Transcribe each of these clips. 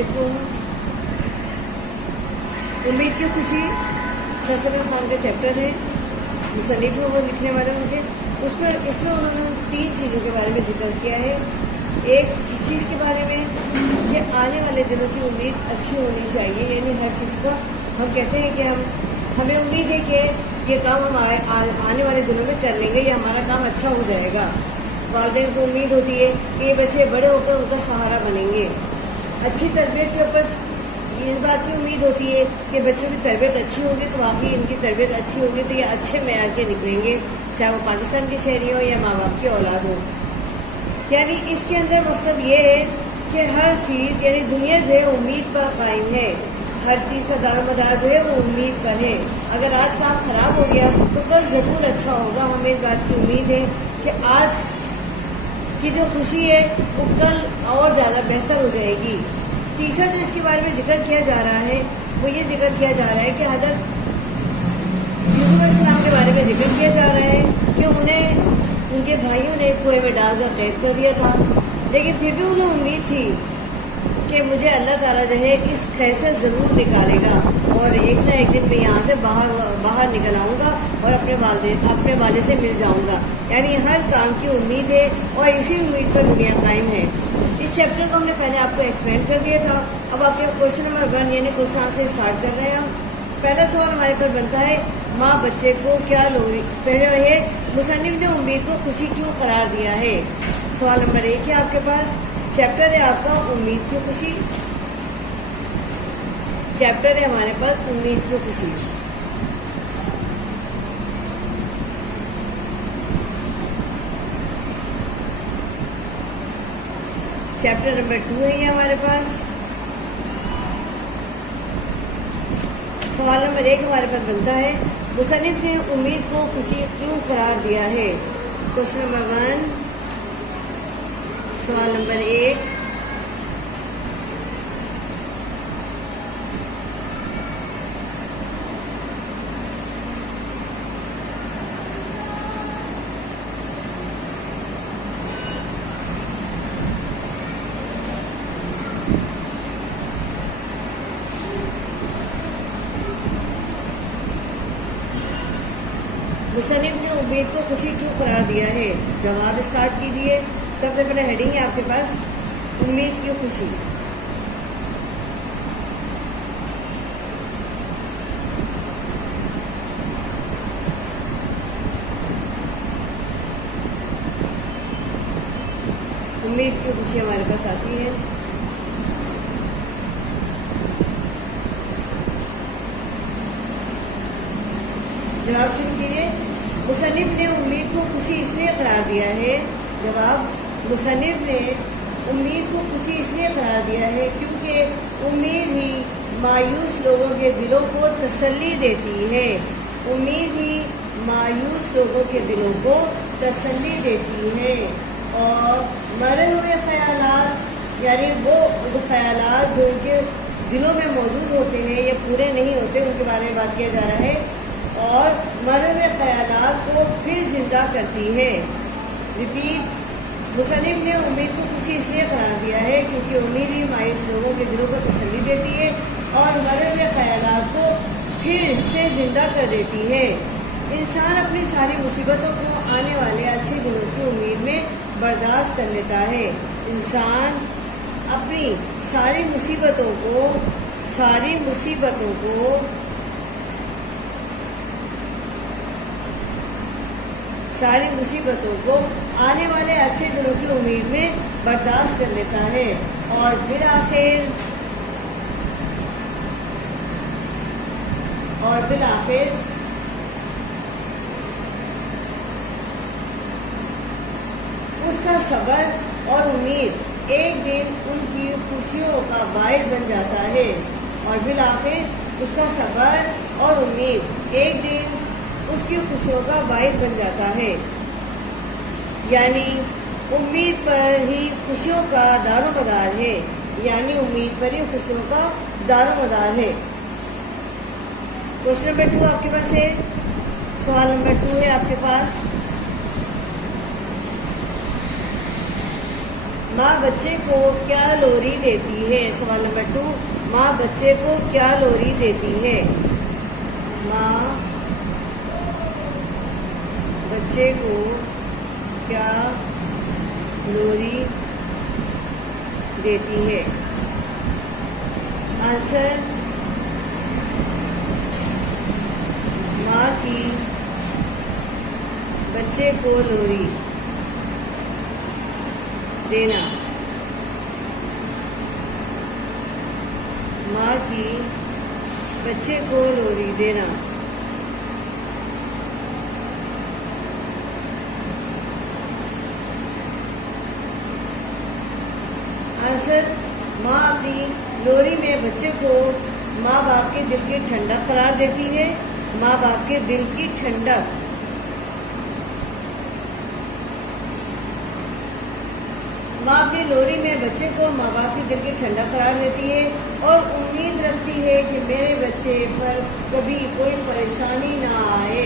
علیکم. امید کی خوشی سرسبز خان کا چیپٹر ہے. مصنف ہے وہ لکھنے والے ان کے. اس میں انہوں نے 3 چیزوں کے بارے میں ذکر کیا ہے. ایک اس چیز کے بارے میں کہ آنے والے دنوں کی امید اچھی ہونی چاہیے، یعنی ہر چیز کا ہم کہتے ہیں کہ ہمیں امید ہے کہ یہ کام ہم آنے والے دنوں میں کر لیں گے، یہ ہمارا کام اچھا ہو جائے گا. والدین کو امید ہوتی ہے کہ یہ بچے بڑے ہو کر ان کا سہارا بنیں گے. اچھی تربیت کے اوپر اس بات کی امید ہوتی ہے کہ بچوں کی تربیت اچھی ہوگی تو واقعی ان کی تربیت اچھی ہوگی تو یہ اچھے معیار کے نکلیں گے، چاہے وہ پاکستان کے شہری ہوں یا ماں باپ کی اولاد ہو. یعنی اس کے اندر مقصد یہ ہے کہ ہر چیز، یعنی دنیا جو ہے امید پر قائم ہے. ہر چیز کا دار و مدار جو ہے وہ امید پر ہے. اگر آج کام خراب ہو گیا تو کل ضرور اچھا ہوگا. ہمیں اس بات کی امید ہے کہ آج کی جو خوشی ہے وہ کل اور زیادہ بہتر ہو جائے گی. تیسرا جو اس کے بارے میں ذکر کیا جا رہا ہے وہ یہ ذکر کیا جا رہا ہے کہ حضرت یوسف علیہ السلام کے بارے میں ذکر کیا جا رہا ہے کہ انہیں ان کے بھائیوں نے کنویں میں ڈال کر قید کر دیا تھا، لیکن پھر بھی انہیں امید تھی کہ مجھے اللہ تعالیٰ جو ہے اس قید سے ضرور نکالے گا اور ایک نہ ایک دن میں یہاں سے باہر نکل آؤں گا اور اپنے والد سے مل جاؤں گا. یعنی ہر کام کی امید ہے اور اسی امید پر دنیا قائم ہے. اس چیپٹر کو ہم نے پہلے آپ کو ایکسپلین کر دیا تھا. اب آپ کے کوشچن نمبر 1 یعنی کوشچن سے اسٹارٹ کر رہے ہیں ہم. پہلا سوال ہمارے پاس بنتا ہے ماں بچے کو کیا لوری. پہلے ہے مصنف نے امید کو خوشی کیوں قرار دیا ہے. سوال نمبر 1 ہے آپ کے پاس. چیپٹر ہے آپ کا امید کی خوشی. چیپٹر ہے ہمارے پاس امید کی خوشی. چیپٹر نمبر 2 ہے یہ ہمارے پاس. سوال نمبر 1 ہمارے پاس بنتا ہے مصنف نے امید کو خوشی کیوں قرار دیا ہے. کوشچن نمبر 1 سوال نمبر 1 مصنف نے امید کو خوشی کیوں قرار دیا ہے. جواب اسٹارٹ کیجیے. سب سے پہلے ہیڈنگ ہے آپ کے پاس امید کی خوشی. امید کی خوشی ہمارے پاس آتی ہے. جواب شروع کیجیے. مصنف نے امید کو خوشی اس لیے قرار دیا ہے. جواب مصنف نے امید کو خوشی اس لیے قرار دیا ہے کیونکہ امید ہی مایوس لوگوں کے دلوں کو تسلی دیتی ہے. امید ہی مایوس لوگوں کے دلوں کو تسلی دیتی ہے اور مرے ہوئے خیالات، یعنی وہ خیالات جو ان کے دلوں میں موجود ہوتے ہیں یا پورے نہیں ہوتے ان کے بارے میں بات کیا جا رہا ہے، اور مرے ہوئے خیالات کو پھر زندہ کرتی ہے. ریپیٹ. مصنف نے امید کو خوشی اس لیے قرار دیا ہے کیونکہ امید ہی مایوس لوگوں کے دلوں کو تسلی دیتی ہے اور مرے ہوئے خیالات کو پھر سے زندہ کر دیتی ہے. انسان اپنی ساری مصیبتوں کو آنے والے اچھے دنوں کی امید میں برداشت کر لیتا ہے. انسان اپنی ساری مصیبتوں کو آنے والے اچھے دنوں کی امید میں برداشت کر لیتا ہے اور بالآخر اس کا صبر اور امید ایک دن ان کی خوشیوں کا باعث بن جاتا ہے. اور بالآخر اس کا صبر اور امید ایک دن اس کی خوشیوں کا باعث بن جاتا ہے. یعنی امید پر ہی خوشیوں کا دار و مدار ہے. یعنی امید پر ہی خوشیوں کا دار و مدار ہے. کوشچن نمبر 2 آپ کے پاس ہے. سوال نمبر 2 ہے آپ کے پاس ماں بچے کو کیا لوری دیتی ہے؟ سوال نمبر 2، ماں بچے کو کیا لوری دیتی ہے؟ ماں بچے کو کیا لوری دیتی ہے؟ آنسر، ماں کی بچے کو لوری دینا، ماں کی بچے کو لوری دینا۔ آنسر، ماں اپنی لوری میں بچے کو ماں باپ کے دل کی ٹھنڈک قرار دیتی ہے، ماں باپ کے دل کی ٹھنڈک۔ ماں اپنی لوری میں بچے کو ماں باپ کے دل کی ٹھنڈک قرار دیتی ہے اور امید رکھتی ہے کہ میرے بچے پر کبھی کوئی پریشانی نہ آئے،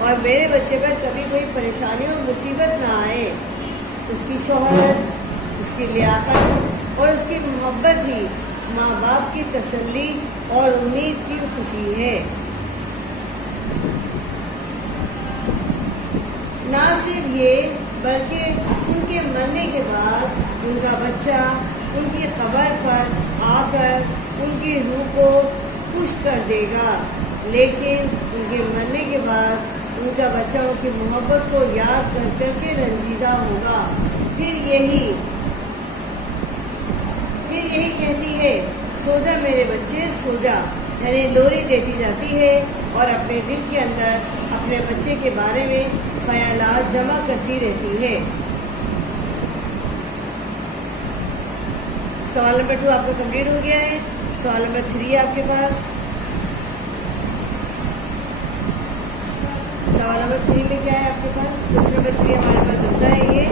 اور میرے بچے پر کبھی کوئی پریشانی اور مصیبت نہ آئے۔ اس کی شوہرت، اس کی لیاقت اور اس کی محبت ہی ماں باپ کی تسلی اور امید کی خوشی ہے۔ نہ صرف یہ بلکہ ان کے مرنے کے بعد ان کا بچہ ان کی قبر پر آ کر ان کی روح کو خوش کر دے گا، لیکن ان کے مرنے کے بعد ان کا بچہ ان کی محبت کو یاد کر کر کے رنجیدہ ہوگا۔ پھر یہی کہتی ہے، سو جا میرے بچے سو جا، یعنی لوری دیتی جاتی ہے اور اپنے دل کے اندر اپنے بچے کے بارے میں خیالات جمع کرتی رہتی ہے۔ سوال نمبر 2 آپ کا کمپلیٹ ہو گیا ہے۔ سوال نمبر 3 آپ کے پاس۔ سوال نمبر 3 میں کیا ہے آپ کے پاس؟ کوشچن نمبر 3 ہمارے پاس بنتا ہے یہ،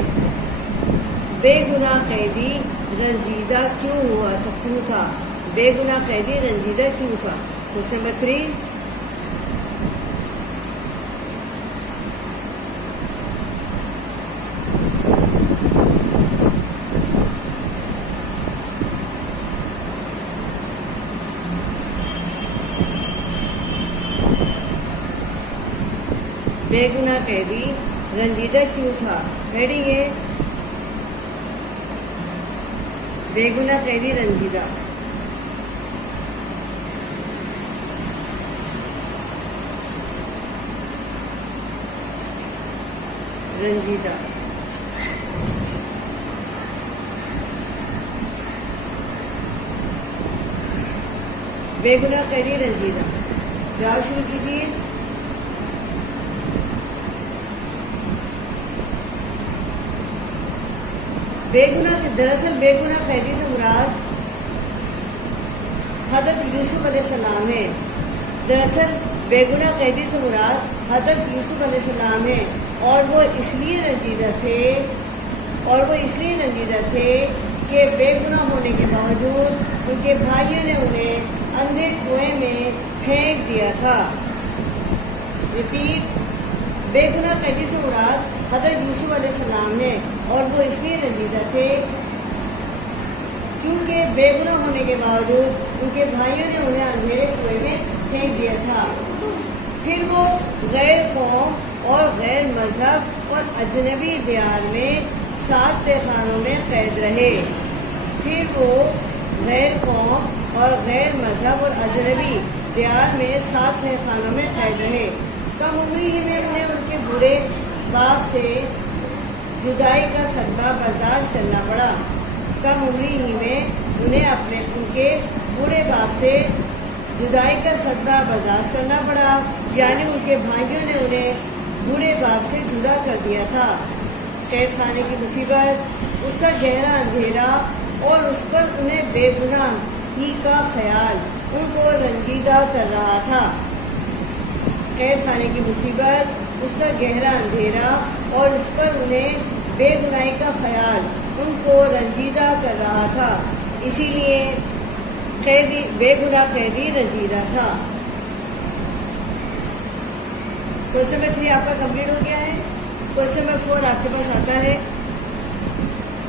بے گناہ قیدی رنجیدہ کیوں تھا؟ بے گناہ قیدی رنجیدہ کیوں تھا؟ کوشچن نمبر 3، بے گناہ قیدی رنجیدہ کیوں تھا؟ ہیڈنگ ہے بے گناہ قیدی رنجیدہ۔ بے گناہ قیدی رنجیدہ، جواب شروع کیجیے۔ دراصل بے گناہ قیدی سے مراد حضرت یوسف علیہ السلام ہے۔ دراصل بے گناہ قیدی سے مراد حضرت یوسف علیہ السلام ہے، اور وہ اس لیے رنجیدہ تھے کہ بے گناہ ہونے کے باوجود ان کے بھائیوں نے انہیں اندھے کنویں میں پھینک دیا تھا۔ ریپیٹ، بے گناہ قیدی سے مراد حضرت یوسف علیہ السلام ہے، اور وہ اس لیے رنجیدہ تھے کیونکہ بے گناہ ہونے کے باوجود ان کے بھائیوں نے انہیں اندھیرے کنویں میں پھینک دیا تھا۔ پھر وہ غیر قوم اور غیر مذہب اور اجنبی دیار میں 7 تہخانوں میں قید رہے۔ پھر وہ غیر قوم اور غیر مذہب اور اجنبی دیار میں 7 تہخانوں میں قید رہے۔ کم عمری ہی میں انہیں ان کے بوڑھے باپ سے جدائی کا صدمہ برداشت کرنا پڑا۔ کم عمری ہی میں انہیں ان کے بوڑھے باپ سے جدائی کا صدمہ برداشت کرنا پڑا، یعنی ان کے بھائیوں نے انہیں بوڑھے باپ سے جدا کر دیا تھا۔ قید خانے کی مصیبت، اس کا گہرا اندھیرا اور اس پر انہیں بے گناہ ہی کا خیال ان کو رنجیدہ کر رہا تھا۔ قید خانے کی مصیبت، اس کا گہرا اندھیرا اور اس پر انہیں بے گناہی کا خیال ان کو رنجیدہ کر رہا تھا، اسی لیے بے گناہ قیدی رنجیدہ تھا۔ کوشچن نمبر 3 آپ کا کمپلیٹ ہو گیا ہے۔ کوشچن نمبر 4 آپ کے پاس آتا ہے،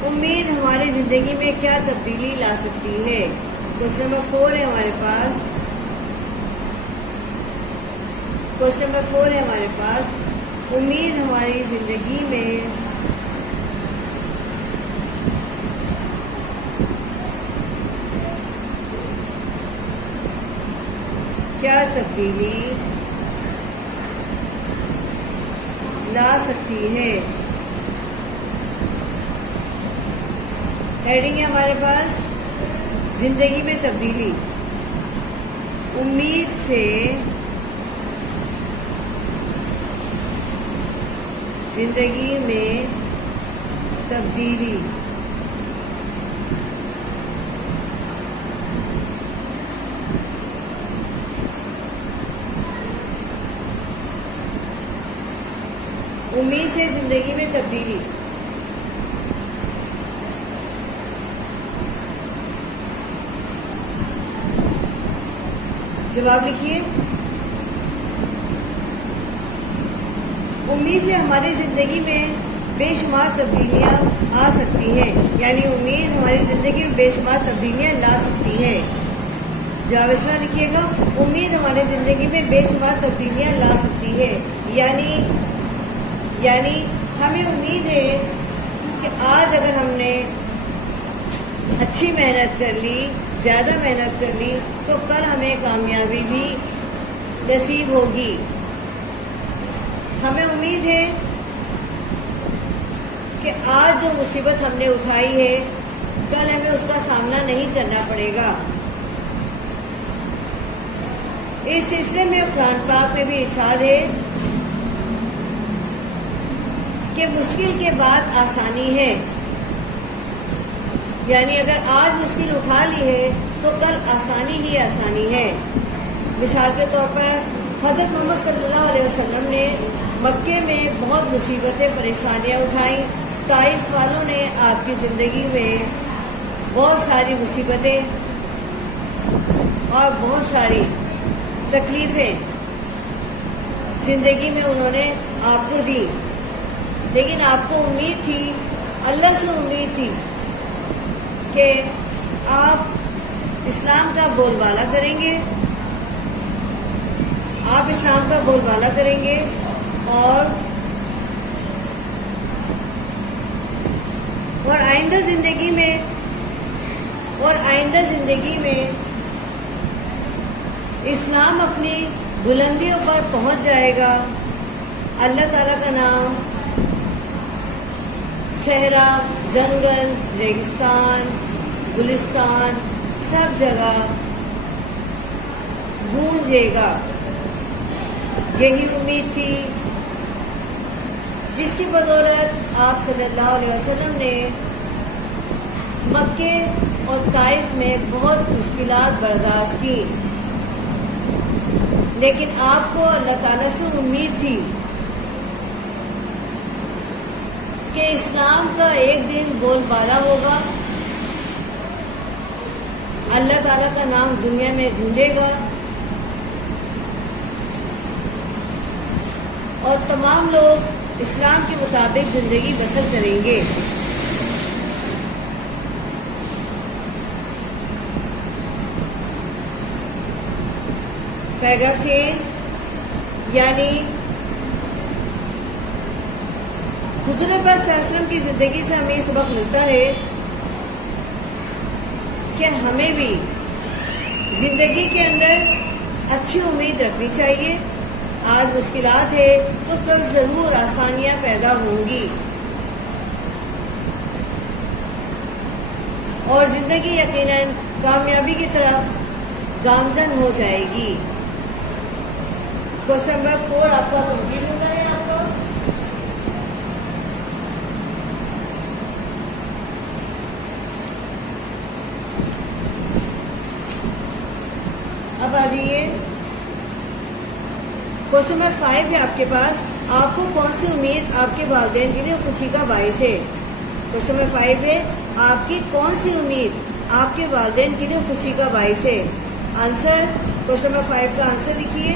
امید ہماری زندگی میں کیا تبدیلی لا سکتی ہے؟ کوشچن نمبر 4 ہے ہمارے پاس. کوشچن نمبر 4 ہے ہمارے پاس. امید ہماری زندگی میں کیا تبدیلی لا سکتی ہے؟ ہیڈنگ ہے ہمارے پاس زندگی میں تبدیلی. امید سے زندگی میں تبدیلی. امید سے زندگی میں تبدیلی. جواب لکھیے. امید سے ہماری زندگی میں بے شمار تبدیلیاں آ سکتی ہیں. یعنی امید ہماری زندگی میں بے شمار تبدیلیاں لا سکتی ہے. جواب اس طرح لکھیے گا. امید ہماری زندگی میں بے شمار تبدیلیاں لا سکتی ہے. یعنی ہمیں امید ہے کہ آج اگر ہم نے اچھی محنت کر لی، زیادہ محنت کر لی، تو کل ہمیں کامیابی بھی نصیب ہوگی. ہمیں امید ہے کہ آج جو مصیبت ہم نے اٹھائی ہے کل ہمیں اس کا سامنا نہیں کرنا پڑے گا. اس سلسلے میں قرآن پاک میں بھی ارشاد ہے کہ مشکل کے بعد آسانی ہے. یعنی اگر آج مشکل اٹھا لی ہے تو کل آسانی ہی آسانی ہے. مثال کے طور پر حضرت محمد صلی اللہ علیہ وسلم نے مکے میں بہت مصیبتیں پریشانیاں اٹھائیں. طائف والوں نے آپ کی زندگی میں بہت ساری مصیبتیں اور بہت ساری تکلیفیں زندگی میں انہوں نے آپ کو دی. لیکن آپ کو امید تھی، اللہ سے امید تھی کہ آپ اسلام کا بول بالا کریں گے، آپ اسلام کا بول بالا کریں گے اور آئندہ زندگی میں اسلام اپنی بلندیوں پر پہنچ جائے گا. اللہ تعالیٰ کا نام صحرا، جنگل، ریگستان، گلستان سب جگہ گونجے گا. یہی امید تھی جس کی بدولت آپ صلی اللہ علیہ وسلم نے مکے اور طائف میں بہت مشکلات برداشت کی. لیکن آپ کو اللہ تعالیٰ سے امید تھی کہ اسلام کا ایک دن بول بالا ہوگا، اللہ تعالیٰ کا نام دنیا میں گونجے گا اور تمام لوگ اسلام کے مطابق زندگی بسر کریں گے. پیراگراف چین یعنی حضور پاک صلی اللہ علیہ وسلم کی زندگی سے ہمیں یہ سبق ملتا ہے کہ ہمیں بھی زندگی کے اندر اچھی امید رکھنی چاہیے. آج مشکلات ہے تو کل ضرور آسانیاں پیدا ہوں گی اور زندگی یقیناً کامیابی کی طرف گامزن ہو جائے گی. کوشچن نمبر 4 آپ کا کمپلیٹ ہوتا ہے. آپ کا اب آ جائیے. کوشچن نمبر 5 ہے آپ کے پاس. آپ کو کون سی امید آپ کے والدین کے لیے خوشی کا باعث ہے؟ کوشچن نمبر 5 ہے آپ کی کون سی امید آپ کے والدین کے لیے خوشی کا باعث ہے؟ آنسر کوشچن نمبر 5 کا آنسر لکھیے.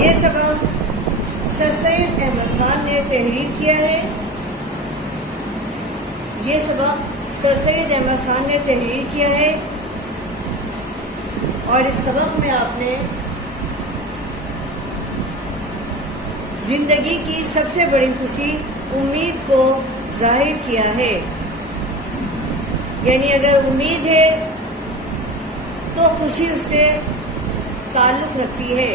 یہ سبق سر سید احمد خان نے تحریر کیا ہے. یہ سبق سر سید احمد خان نے تحریر کیا ہے اور اس سبق میں آپ نے زندگی کی سب سے بڑی خوشی امید کو ظاہر کیا ہے. یعنی اگر امید ہے تو خوشی اس سے تعلق رکھتی ہے.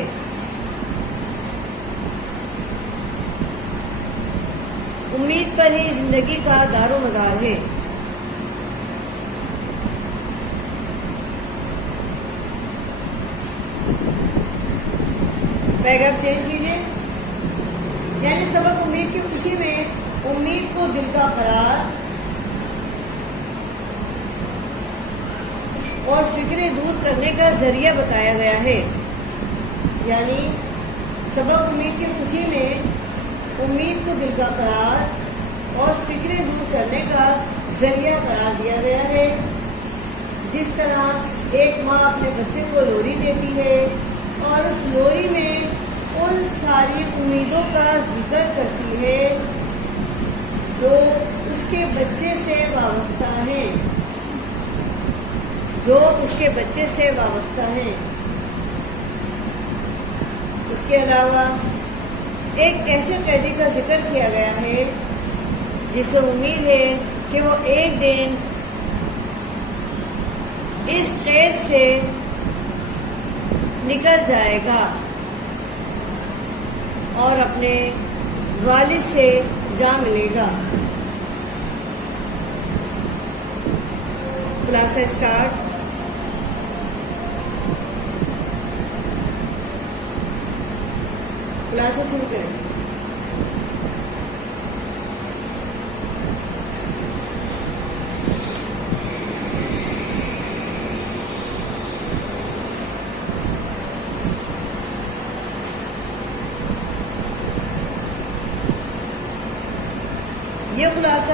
امید پر ہی زندگی کا دار و مدار ہے. پیغام چینج کیجیے. یعنی سبق امید کی خوشی میں امید کو دل کا قرار اور فکریں دور کرنے کا ذریعہ بتایا گیا ہے. یعنی سبق امید کی خوشی میں امید کو دل کا قرار اور فکریں دور کرنے کا ذریعہ قرار دیا گیا ہے. جس طرح ایک ماں اپنے بچے کو لوری دیتی ہے اور اس لوری میں ان ساری امیدوں کا ذکر کرتی ہے جو اس کے بچے سے وابستہ ہیں اس کے علاوہ ایک ایسے قیدی کا ذکر کیا گیا ہے جسے امید ہے کہ وہ ایک دن اس قید سے نکل جائے گا اور اپنے والد سے جا ملے گا. خلاصہ اسٹارٹ. خلاصہ شروع کریں. یہ خلاصہ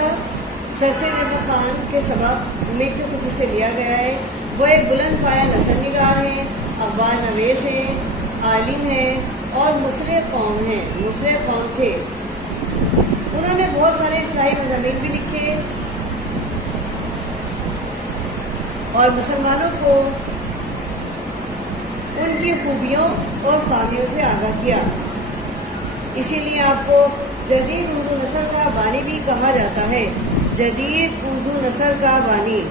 سر سید احمد خان کے سبق امید کی خوشی سے لیا گیا ہے. وہ ایک بلند پایہ نثر نگار ہیں، اخبار نویس ہیں، عالم ہیں اور مصلح قوم تھے. انہوں نے بہت سارے اصلاحی مضامین بھی لکھے اور مسلمانوں کو ان کی خوبیوں اور خامیوں سے آگاہ کیا. اسی لیے آپ کو جدید اردو نثر کا بانی بھی کہا جاتا ہے. جدید اردو نثر کا بانی.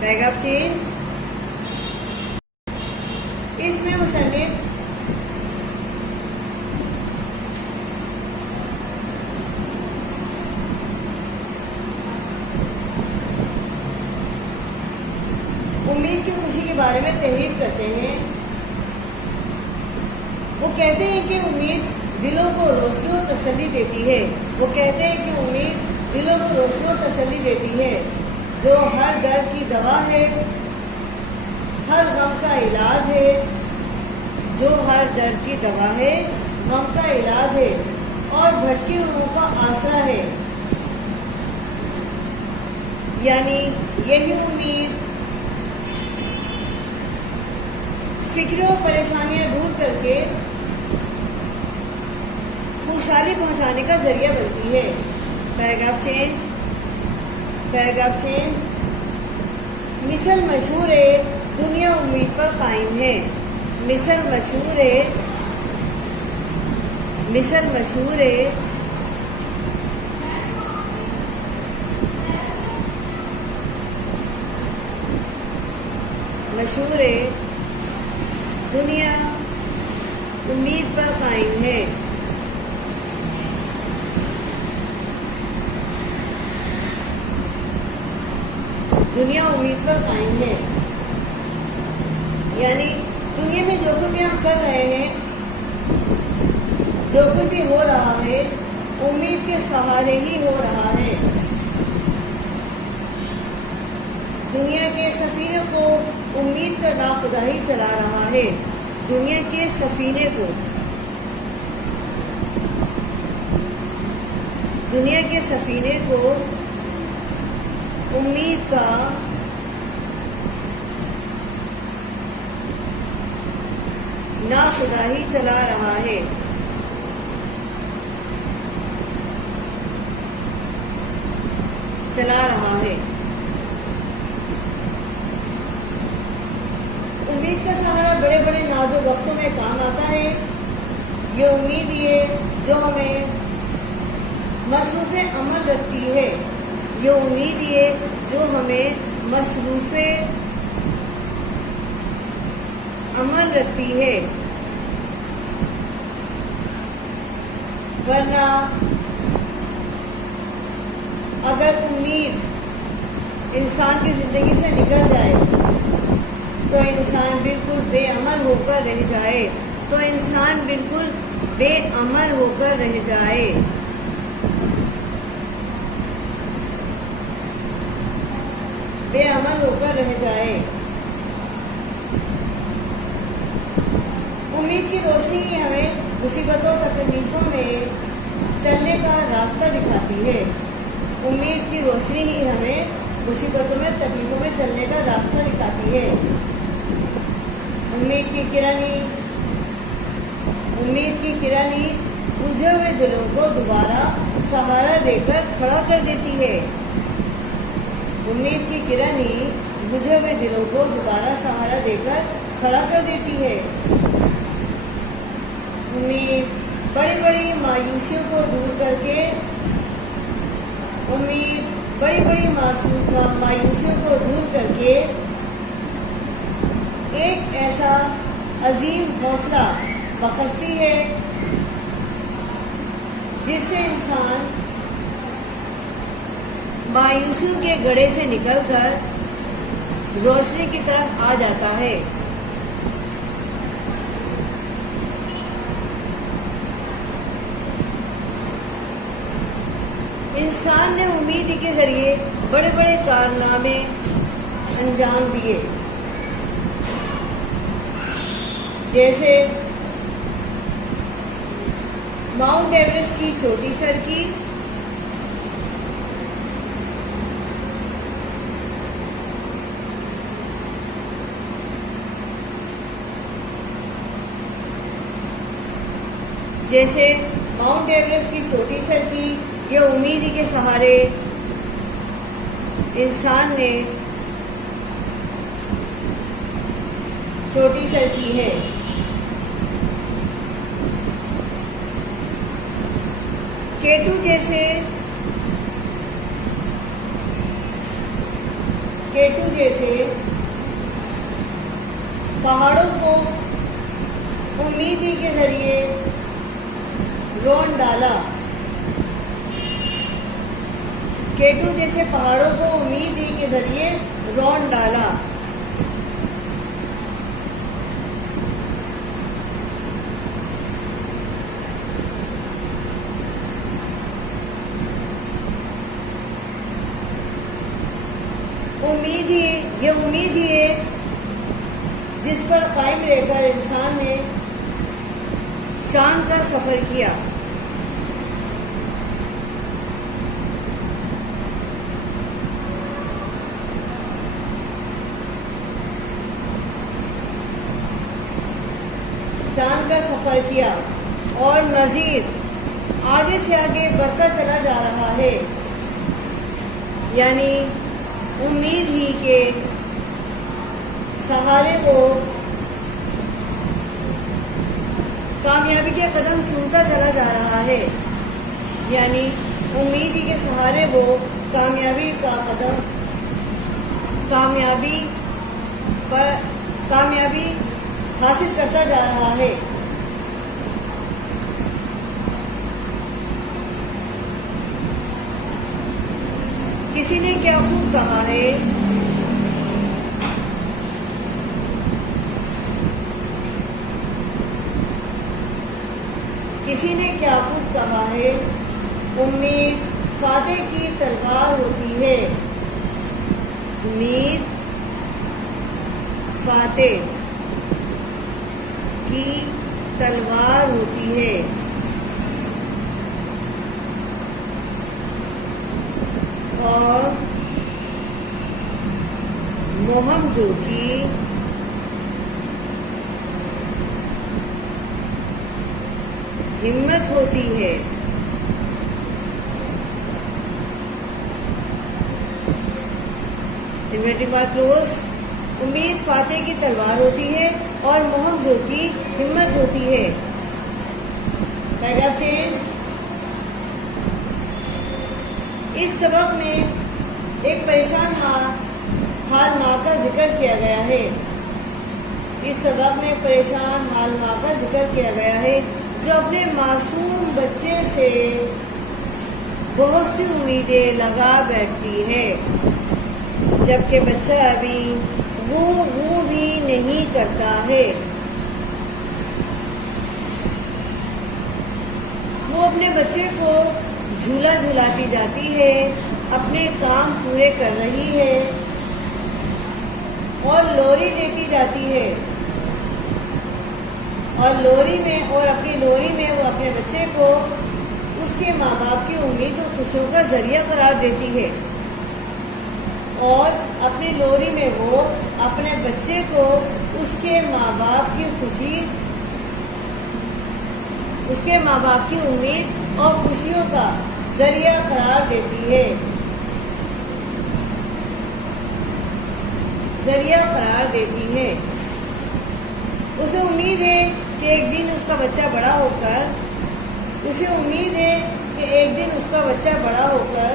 پیغام چینج. اس میں مصنف امید کی خوشی کے بارے میں تحریر کرتے ہیں. وہ کہتے ہیں کہ امید دلوں کو روشنی و تسلی دیتی ہے جو ہر درد کی دوا ہے، ہر غم کا علاج ہے، اور بھٹکی روحوں کا آسرا ہے. یعنی یہی امید فکروں اور پریشانیاں دور کر کے خوشحالی پہنچانے کا ذریعہ بنتی ہے. Paragraph change. مثل مشہور ہے، دنیا امید پر قائم ہے. مثل مشہور ہے، دنیا امید پر قائم ہے. یعنی دنیا میں جو کچھ بھی ہم کر رہے ہیں، جو کچھ بھی ہو رہا ہے، امید کے سہارے ہی ہو رہا ہے. دنیا کے سفینے کو امید کا ناخدا ہی چلا رہا ہے. دنیا کے سفینے کو امید کا نا خدا ہی چلا رہا ہے. چلا رہا ہے. امید کا سہارا بڑے بڑے نازک وقتوں میں کام آتا ہے. یہ امید ہی ہے جو ہمیں مصروف عمل رکھتی ہے. یہ امید ہی ہے جو ہمیں مصروف عمل رکھتی ہے. ورنہ اگر امید انسان کی زندگی سے نکل جائے تو انسان بالکل بے عمل ہو کر رہ جائے. تو انسان بالکل بے عمل ہو کر رہ جائے. بے عمل ہو کر رہ جائے. امید کی روشنی ہی ہمیں مصیبتوں تکلیفوں میں چلنے کا راستہ دکھاتی ہے. امید کی روشنی ہی ہمیں مصیبتوں میں تکلیفوں میں چلنے کا راستہ دکھاتی ہے. امید کی کرن ہی بجھے ہوئے دلوں کو دوبارہ سہارا دے کر کھڑا کر دیتی ہے. امید کی کرن ہی بجھے ہوئے دلوں کو دوبارہ سہارا دے کر کھڑا کر دیتی ہے. امید بڑی بڑی مایوسیوں کو دور کر کے مایوسیوں کو دور کر کے ایک ایسا عظیم حوصلہ بخشتی ہے جس سے انسان مایوسیوں کے گڑھے سے نکل کر روشنی کی طرف آ جاتا ہے. انسان نے امید کے ذریعے بڑے بڑے کارنامے انجام دیے. جیسے ماؤنٹ ایوریسٹ کی چوٹی سر کی. جیسے ماؤنٹ ایوریسٹ کی چوٹی سر کی. یہ امید کے سہارے انسان نے چوٹی سر کی ہے. کیٹو جیسے پہاڑوں کو امید کے ذریعے رون ڈالا. کیٹو جیسے پہاڑوں کو امید کے ذریعے رون ڈالا. یہ امید ہی ہے جس پر قائم رہ کر انسان نے چاند کا سفر کیا. اور مزید آگے سے آگے بڑھتا چلا جا رہا ہے. یعنی امید ہی کے سہارے وہ کامیابی کے قدم چومتا چلا جا رہا ہے. یعنی امید ہی کے سہارے وہ کامیابی حاصل کرتا جا رہا ہے. کسی نے کیا خوب کہا ہے، امید فاتح کی تلوار ہوتی ہے. امید فاتح کی تلوار ہوتی ہے. اور مہم جو کی ہمت ہوتی ہے۔ امید فاتح کی تلوار ہوتی ہے اور محب کی ہمت ہوتی ہے۔ Paragraph change. اس سبق میں ایک پریشان حال ماں کا ذکر کیا گیا ہے۔ اس سبق میں پریشان حال ماں کا ذکر کیا گیا ہے جو اپنے معصوم بچے سے بہت سی امیدیں لگا بیٹھتی ہے، جبکہ بچہ ابھی وہ بھی نہیں کرتا ہے۔ وہ اپنے بچے کو جھولا جھلاتی جاتی ہے، اپنے کام پورے کر رہی ہے اور لوری دیتی جاتی ہے، اور اپنی لوری میں وہ اپنے بچے کو اس کے ماں باپ کی امید اور خوشیوں کا ذریعہ قرار دیتی ہے، اور اپنی لوری میں وہ اپنے بچے کو اس کے ماں باپ کی خوشی، اس کے ماں باپ کی امید اور خوشیوں کا ذریعہ قرار دیتی ہے، اسے امید ہے کہ ایک دن اس کا بچہ بڑا ہو کر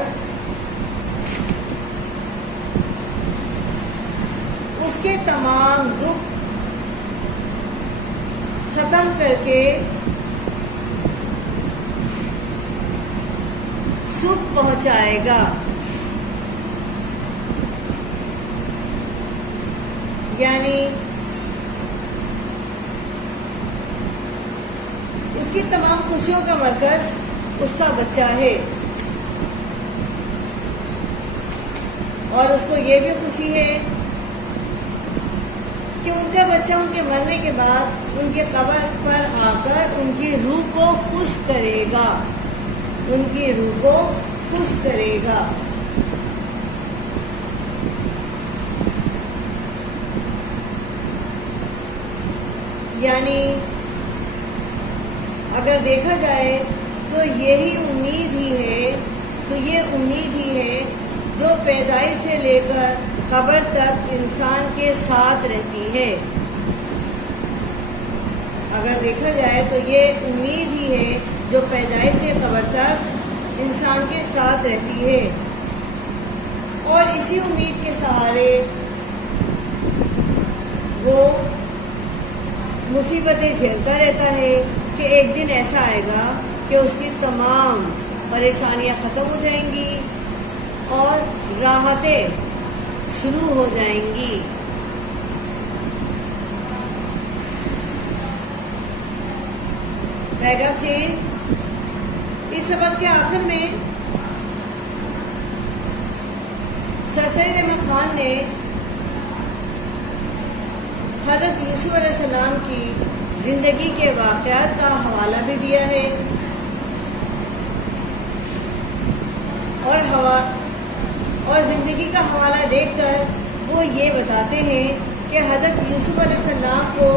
اس کے تمام دکھ ختم کر کے سکھ پہنچائے گا، یعنی اس کی تمام خوشیوں کا مرکز اس کا بچہ ہے، اور اس کو یہ بھی خوشی ہے کہ ان کا بچہ ان کے مرنے کے بعد ان کے قبر پر آ کر ان کی روح کو خوش کرے گا، یعنی اگر دیکھا جائے تو یہ امید ہی ہے جو پیدائش سے لے کر قبر تک انسان کے ساتھ رہتی ہے۔ اگر دیکھا جائے تو یہ امید ہی ہے جو پیدائش سے قبر تک انسان کے ساتھ رہتی ہے، اور اسی امید کے سہارے وہ مصیبتیں جھیلتا رہتا ہے کہ ایک دن ایسا آئے گا کہ اس کی تمام پریشانیاں ختم ہو جائیں گی اور راحتیں شروع ہو جائیں گی۔ Paragraph change. اس سبق کے آخر میں سر سید احمد خان نے حضرت یوسف علیہ السلام کی زندگی کے واقعات کا حوالہ بھی دیا ہے، اور زندگی کا حوالہ دیکھ کر وہ یہ بتاتے ہیں کہ حضرت یوسف علیہ السلام کو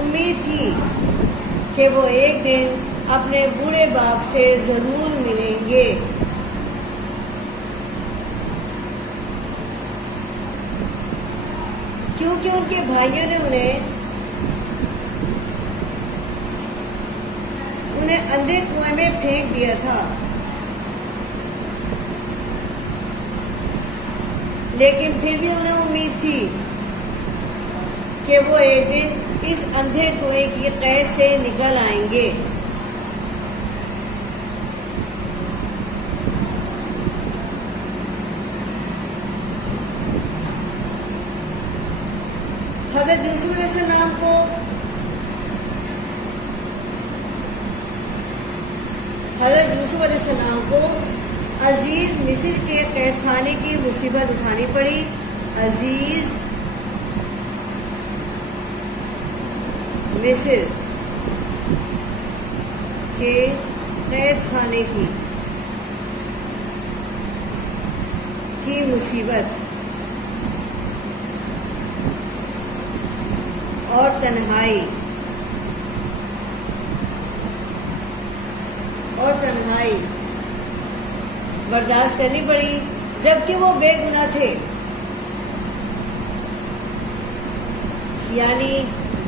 امید تھی کہ وہ ایک دن اپنے بوڑھے باپ سے ضرور ملیں گے، کیونکہ ان کے بھائیوں نے انہیں اندھے کنویں میں پھینک دیا تھا، لیکن پھر بھی انہیں امید تھی کہ وہ ایک دن اس اندھے کنویں کی قید سے نکل آئیں گے۔ حضرت یوسف علیہ السلام کو عزیز مصر کے قید خانے کی مصیبت اٹھانی پڑی۔ عزیز مصر کے قید خانے کی مصیبت اور تنہائی اور تنہائی برداشت کرنی پڑی، جبکہ وہ بے گناہ تھے. یعنی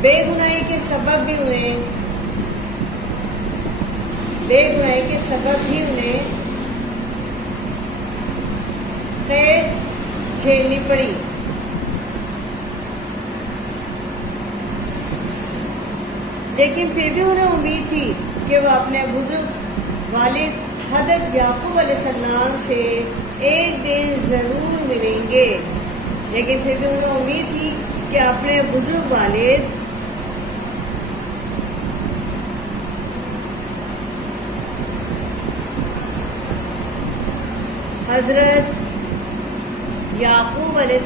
بے گناہی کے سبب بھی انہیں قید جھیلنی پڑی. لیکن پھر بھی انہیں امید تھی کہ وہ اپنے بزرگ والد حضرت یعقوب علیہ السلام سے ایک دن ضرور ملیں گے. لیکن پھر بھی انہیں امید تھی کہ اپنے بزرگ والد حضرت یعقوب علیہ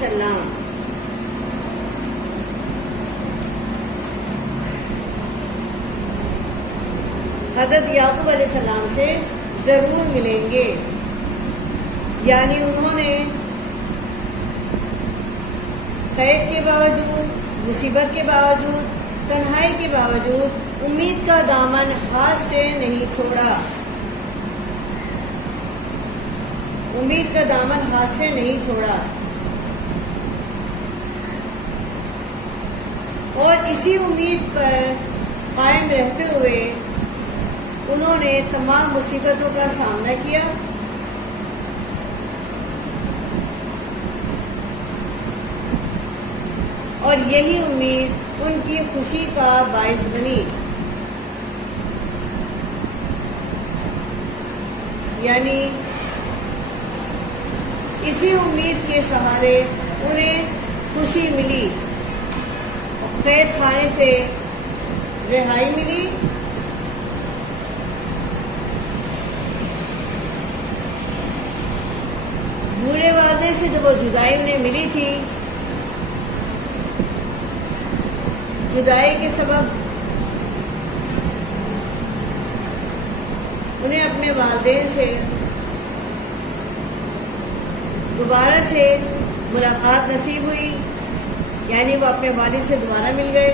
السلام سے ضرور ملیں گے. یعنی انہوں نے قید کے باوجود، مصیبت کے باوجود، تنہائی کے باوجود امید کا دامن ہاتھ سے نہیں چھوڑا. اور اسی امید پر قائم رہتے ہوئے انہوں نے تمام مصیبتوں کا سامنا کیا. اور یہی امید ان کی خوشی کا باعث بنی. یعنی اسی امید کے سہارے انہیں خوشی ملی، قید خانے سے رہائی ملی. بوڑھے والدے سے جو وہ جدائی انہیں ملی تھی، جدائی کے سبب انہیں اپنے والدین سے دوبارہ سے ملاقات نصیب ہوئی. یعنی وہ اپنے والد سے دوبارہ مل گئے.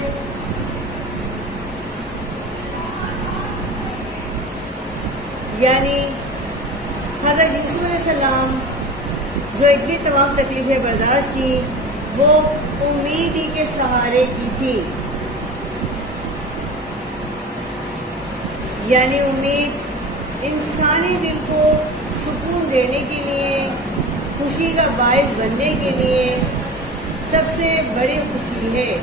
یعنی حضرت یوسف علیہ السلام جو اتنی تمام تکلیفیں برداشت کی، وہ امید ہی کے سہارے کی تھی. یعنی امید انسانی دل کو سکون دینے کے لیے، خوشی کا باعث بننے کے لیے سب سے بڑی خوشی ہے.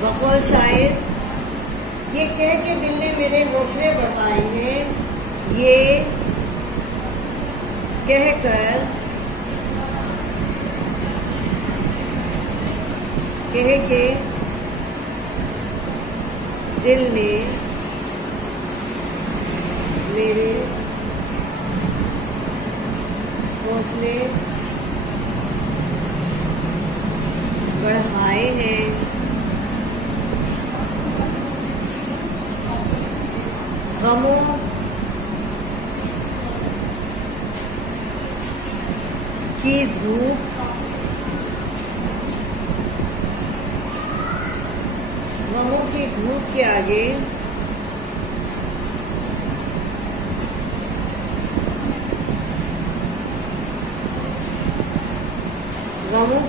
بقول شاعر یہ کہہ کے دل نے میرے حوصلے بڑھائے ہیں، یہ کہہ کے دل نے میرے حوصلے بڑھائے ہیں. غموں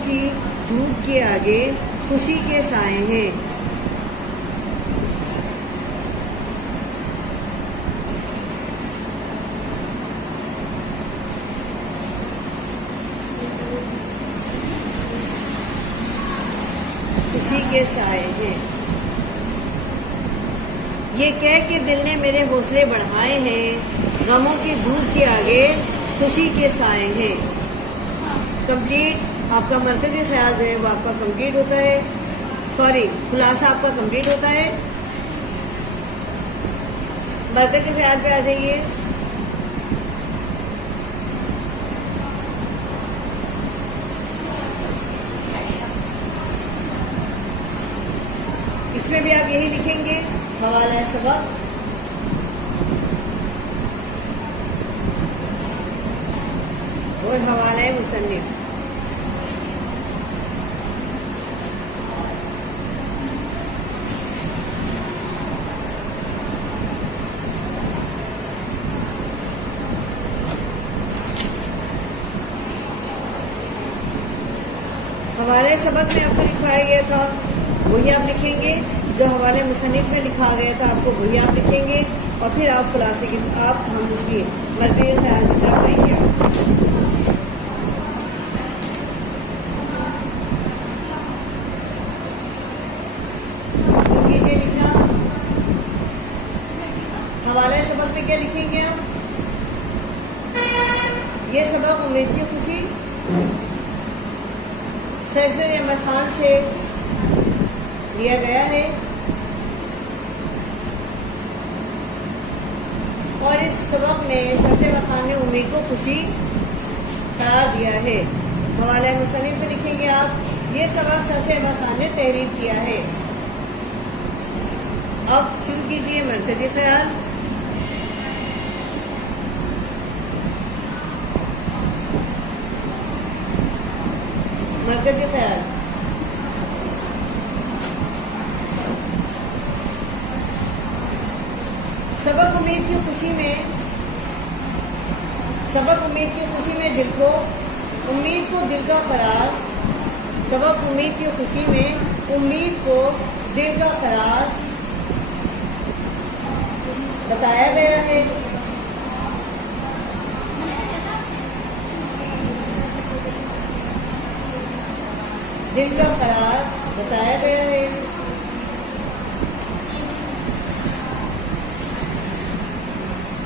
کی دھوپ کے آگے خوشی کے سائے ہیں. یہ کہہ کے دل نے میرے حوصلے بڑھائے ہیں، غموں کی دھوپ کے آگے خوشی کے سائے ہیں. کمپلیٹ آپ کا مرکزی خیال جو ہے وہ آپ کا کمپلیٹ ہوتا ہے، سوری خلاصہ آپ کا کمپلیٹ ہوتا ہے۔ مرکزی خیال پہ آ جائیے۔ اس میں بھی آپ یہی لکھیں گے، حوالہ سبق اور حوالہ مصنف۔ حوالے سبق میں آپ کو لکھوایا گیا تھا وہی آپ لکھیں گے، جو حوالے مصنف میں لکھا گیا تھا آپ کو وہی آپ لکھیں گے، اور پھر آپ خلاصے کی ہم اس کی مرکزی خیال کی طرف آئیں گے۔ لکھنا حوالے سبق میں کیا لکھیں گے آپ؟ یہ سبق امید کی خوشی سر سید احمد خان سے لیا گیا ہے، اور اس سبق میں سر سید احمد خان نے امید کو خوشی قرار دیا ہے۔ حوالہ مصنف میں لکھیں گے آپ، یہ سبق سر سید احمد خان نے تحریر کیا ہے۔ اب شروع کیجیے مرکزی خیال۔ مرکزی خیال سبق امید کی خوشی میں دل کو امید کو دل کا قرار، سبق امید کی خوشی میں امید کو دل کا قرار بتایا گیا ہے۔ دل کا قرار بتایا گیا ہے،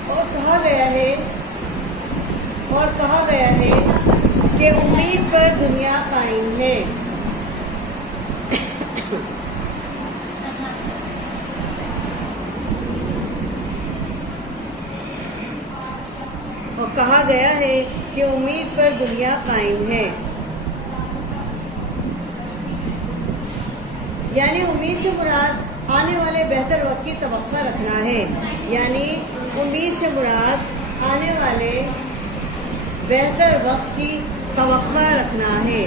اور کہا گیا ہے کہ امید پر دنیا قائم ہے۔ اور کہا گیا ہے کہ امید پر دنیا قائم ہے، یعنی امید سے مراد آنے والے بہتر وقت کی توقع رکھنا ہے، یعنی امید سے مراد آنے والے بہتر وقت کی توقع رکھنا ہے،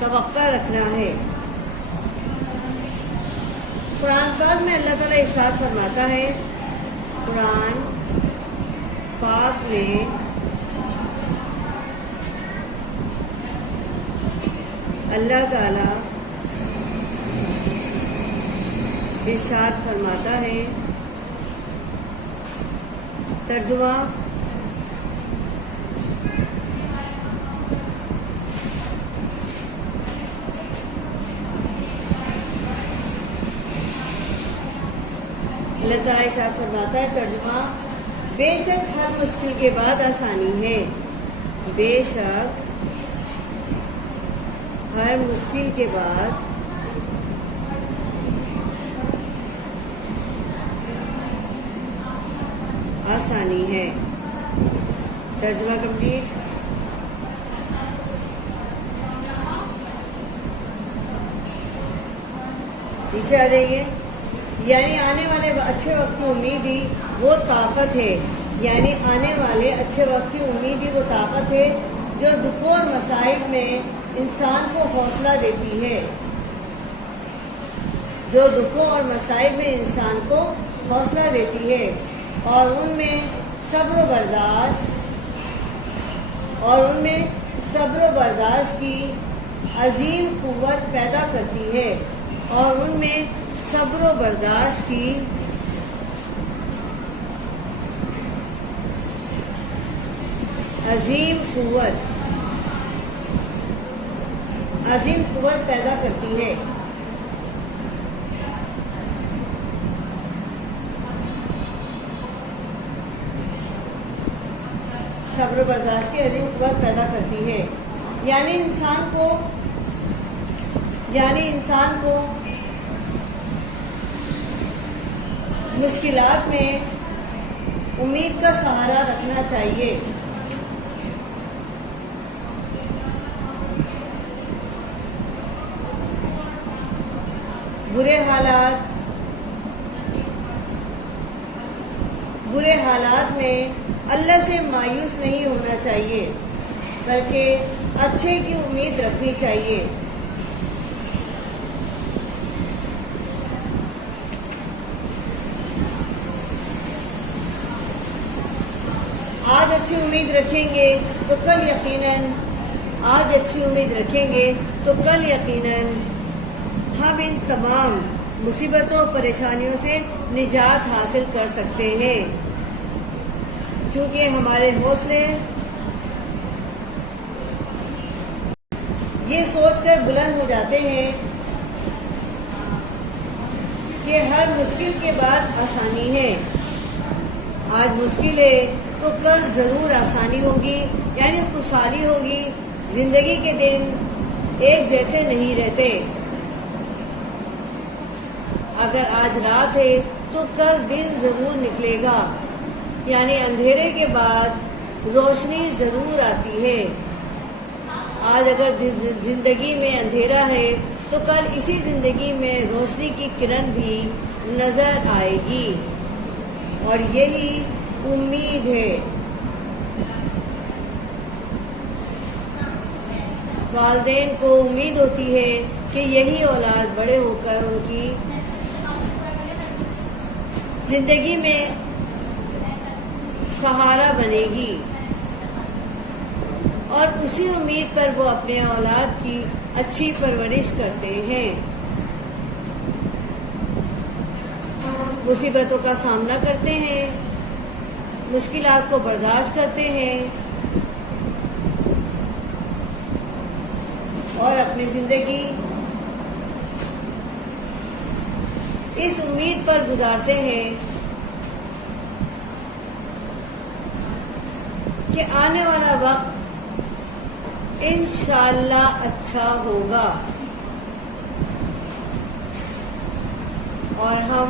توقع رکھنا ہے۔ قرآن پاک میں اللہ تعالیٰ ارشاد فرماتا ہے، قرآن پاک میں اللہ تعالیٰ ارشاد فرماتا ہے، ترجمہ اللہ تعالیٰ ارشاد فرماتا ہے، ترجمہ بے شک ہر مشکل کے بعد آسانی ہے، بے شک ہر مشکل کے بعد آسانی ہے۔ ترجمہ کمپلیٹ۔ پیچھے آ جائیے۔ یعنی آنے والے اچھے وقت کی امید ہی وہ طاقت ہے، یعنی آنے والے اچھے وقت کی امید ہی وہ طاقت ہے جو دکھوں اور مصائب میں انسان کو حوصلہ دیتی ہے، جو دکھوں اور مصائب میں انسان کو حوصلہ دیتی ہے، اور ان میں صبر و برداشت کی عظیم قوت پیدا کرتی ہے، اور ان میں صبر و برداشت کی عظیم قوت پیدا کرتی ہے۔ صبر و برداشت کی عظیم قوت پیدا کرتی ہے. یعنی انسان کو مشکلات میں امید کا سہارا رکھنا چاہیے. برے حالات میں اللہ سے مایوس نہیں ہونا چاہیے بلکہ اچھے کی امید رکھنی چاہیے. آج اچھی امید رکھیں گے تو کل یقیناً ہم ان تمام مصیبتوں پریشانیوں سے نجات حاصل کر سکتے ہیں، کیونکہ ہمارے حوصلے یہ سوچ کر بلند ہو جاتے ہیں کہ ہر مشکل کے بعد آسانی ہے. آج مشکل ہے تو کل ضرور آسانی ہوگی، یعنی خوشحالی ہوگی. زندگی کے دن ایک جیسے نہیں رہتے. اگر آج رات ہے تو کل دن ضرور نکلے گا، یعنی اندھیرے کے بعد روشنی ضرور آتی ہے. آج اگر زندگی میں اندھیرا ہے تو کل اسی زندگی میں روشنی کی کرن بھی نظر آئے گی، اور یہی امید ہے. والدین کو امید ہوتی ہے کہ یہی اولاد بڑے ہو کر ان کی زندگی میں سہارا بنے گی، اور اسی امید پر وہ اپنے اولاد کی اچھی پرورش کرتے ہیں. مصیبتوں کا سامنا کرتے ہیں، مشکلات کو برداشت کرتے ہیں، اور اپنی زندگی اس امید پر گزارتے ہیں کہ آنے والا وقت انشاءاللہ اچھا ہوگا، اور ہم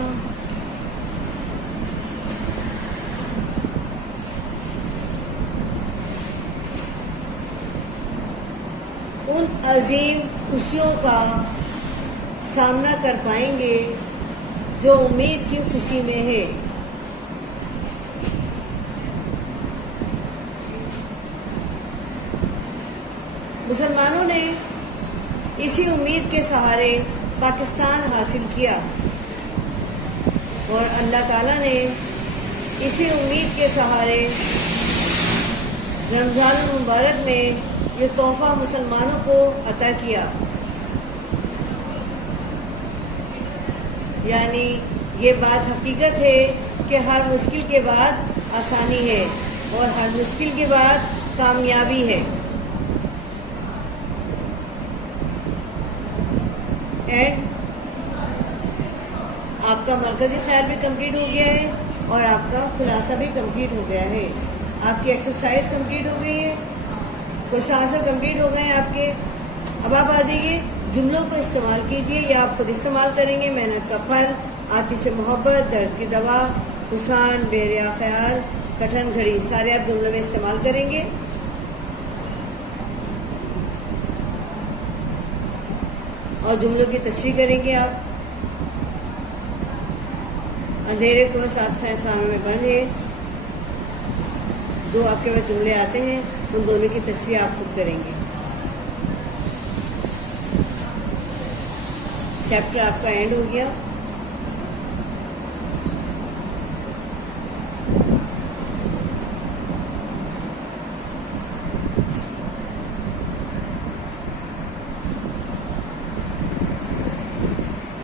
ان عظیم خوشیوں کا سامنا کر پائیں گے جو امید کی خوشی میں ہے. مسلمانوں نے اسی امید کے سہارے پاکستان حاصل کیا، اور اللہ تعالیٰ نے اسی امید کے سہارے رمضان المبارک میں یہ تحفہ مسلمانوں کو عطا کیا. یعنی یہ بات حقیقت ہے کہ ہر مشکل کے بعد آسانی ہے، اور ہر مشکل کے بعد کامیابی ہے. اینڈ آپ کا مرکزی خیال بھی کمپلیٹ ہو گیا ہے، اور آپ کا خلاصہ بھی کمپلیٹ ہو گیا ہے. آپ کی ایکسرسائز کمپلیٹ ہو گئی ہے، کوشچن آنسر کمپلیٹ ہو گئے ہیں آپ کے. اب آپ آ جائیے، جملوں کو استعمال کیجیے، یا آپ خود استعمال کریں گے. محنت کا پھل، آتی سے محبت، درد کی دوا، خوشان، بیریا خیال، کٹھن گھڑی، سارے آپ جملوں میں استعمال کریں گے. اور جملوں کی تشریح کریں گے. آپ اندھیرے کو سات خانوں میں بند ہے. جو آپ کے پاس جملے آتے ہیں ان دونوں کی تشریح آپ خود کریں گے. چیپٹر آپ کا اینڈ ہو گیا.